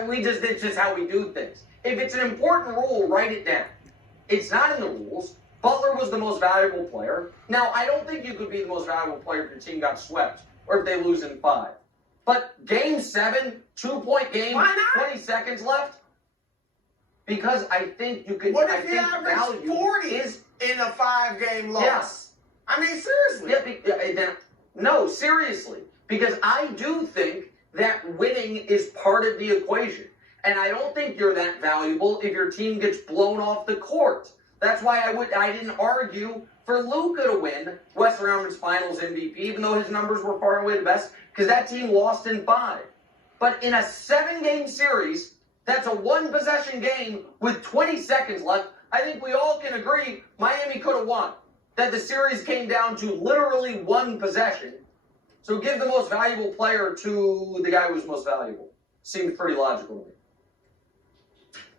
it's just how we do things. If it's an important rule, write it down. It's not in the rules. Butler was the most valuable player. Now, I don't think you could be the most valuable player if your team got swept or if they lose in 5. But Game 7, 2-point game, 20 seconds left. Because I think you could. What if you average 40 in a 5-game loss? Yes. I mean, seriously. Yeah, no, seriously. Because I do think that winning is part of the equation. And I don't think you're that valuable if your team gets blown off the court. That's why I didn't argue for Luka to win Western Conference Finals MVP, even though his numbers were far and away the best, because that team lost in 5. But in a 7-game series, that's a 1-possession game with 20 seconds left. I think we all can agree Miami could have won. That the series came down to literally 1 possession. So give the most valuable player to the guy who was most valuable. Seems pretty logical to me.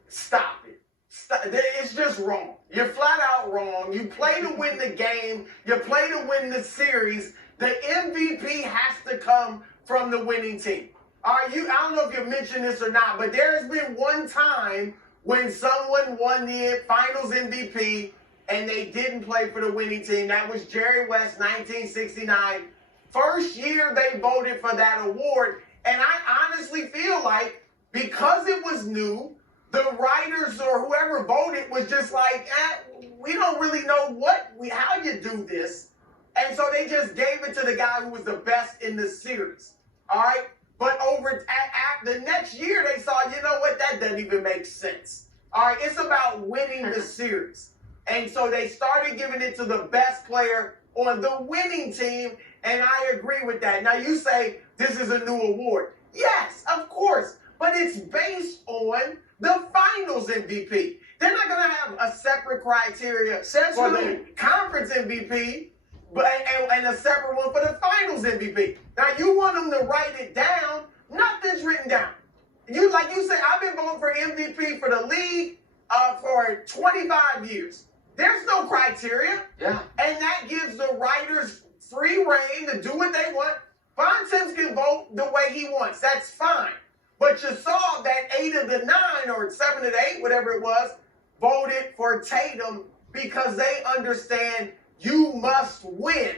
Stop it. It's just wrong. You're flat out wrong. You play to win the game. You play to win the series. The MVP has to come from the winning team. I don't know if you mentioned this or not, but there has been one time when someone won the Finals MVP and they didn't play for the winning team. That was Jerry West, 1969. First year they voted for that award. And I honestly feel like because it was new, the writers or whoever voted was just like, we don't really know how you do this. And so they just gave it to the guy who was the best in the series. All right? But the next year, they saw, you know what, that doesn't even make sense. All right, it's about winning the series. And so they started giving it to the best player on the winning team, and I agree with that. Now, you say this is a new award. Yes, of course, but it's based on the Finals MVP. They're not going to have a separate criteria for the conference MVP, and a separate one for the Finals MVP. Now, you want them to write it down. Nothing's written down. Like you said, I've been voting for MVP for the league for 25 years. There's no criteria. Yeah. And that gives the writers free reign to do what they want. Von Sims can vote the way he wants. That's fine. But you saw that 8 of the 9 or 7 of the 8, whatever it was, voted for Tatum because they understand you must win.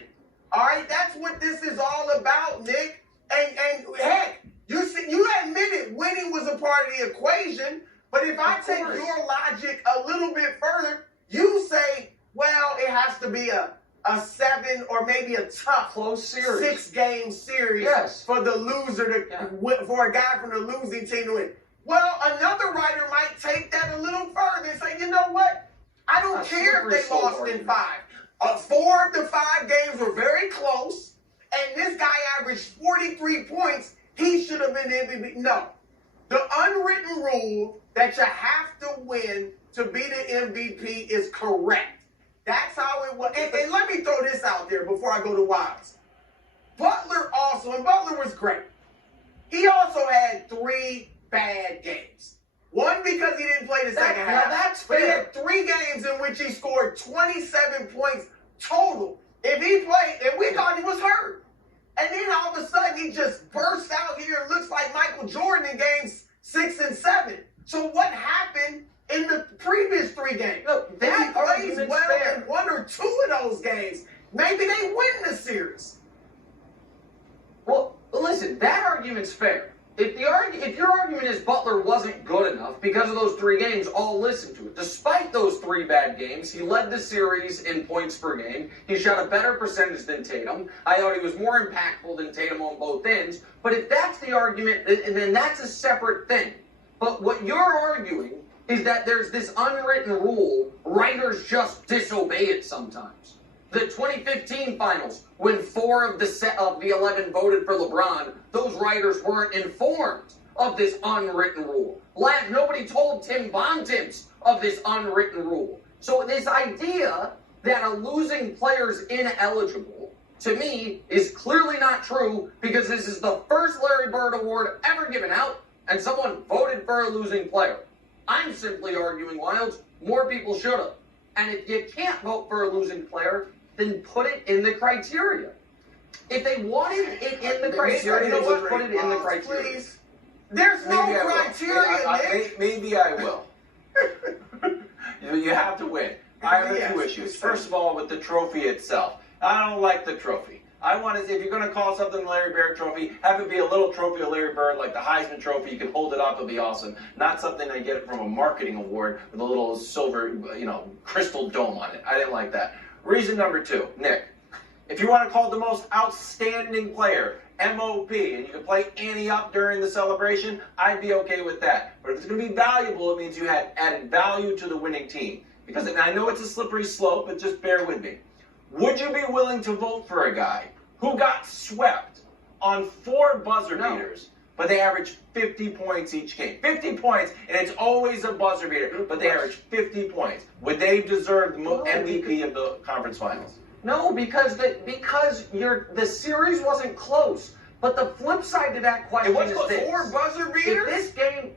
All right, that's what this is all about, Nick. And heck, you admitted winning was a part of the equation. But if I take your logic a little bit further, you say, well, it has to be a 7 or maybe a tough close series, 6-game series for the loser for a guy from the losing team to win. Well, another writer might take that a little further and say, you know what? I don't care if they lost in 5. 4 of the 5 games were very close, and this guy averaged 43 points. He should have been MVP. No. The unwritten rule that you have to win to be the MVP is correct. That's how it was. And let me throw this out there before I go to Wildes. Butler was great. He also had 3 bad games. One because he didn't play the second half. Now that's fair. He had 3 games in which he scored 27 points total. If he played, and we thought he was hurt. And then all of a sudden he just bursts out here and looks like Michael Jordan in games 6 and 7. So what happened in the previous 3 games? Look, If he plays well in 1 or 2 of those games, maybe they win the series. Well, listen, that argument's fair. If your argument is Butler wasn't good enough because of those 3 games, I'll listen to it. Despite those 3 bad games, he led the series in points per game. He shot a better percentage than Tatum. I thought he was more impactful than Tatum on both ends. But if that's the argument, then that's a separate thing. But what you're arguing is that there's this unwritten rule, writers just disobey it sometimes. The 2015 finals, when 4 of the 11 voted for LeBron, those writers weren't informed of this unwritten rule. Nobody told Tim Bontemps of this unwritten rule. So this idea that a losing player's ineligible, to me, is clearly not true because this is the first Larry Bird Award ever given out, and someone voted for a losing player. I'm simply arguing, Wildes, more people should have. And if you can't vote for a losing player, then put it in the criteria. If they wanted it in the criteria, you know what? put it in the criteria. Please, There's no Maybe I will. criteria, Nick. Maybe I will. You have to win. I have a few issues. First of all, with the trophy itself. I don't like the trophy. I want to, if you're going to call something the Larry Bird Trophy, have it be a little trophy of Larry Bird, like the Heisman Trophy. You can hold it up, it'll be awesome. Not something I get from a marketing award with a little silver, crystal dome on it. I didn't like that. Reason number 2, Nick. If you want to call it the most outstanding player, MOP, and you can play Annie up during the celebration, I'd be okay with that. But if it's going to be valuable, it means you had added value to the winning team. Because and I know it's a slippery slope, but just bear with me. Would you be willing to vote for a guy who got swept on 4 buzzer beaters, but they averaged 50 points each game? 50 points, and it's always a buzzer beater, but they averaged 50 points. Would they deserve the MVP of the conference finals? No, because the series wasn't close. But the flip side to that question is this: 4 buzzer beaters? If this game,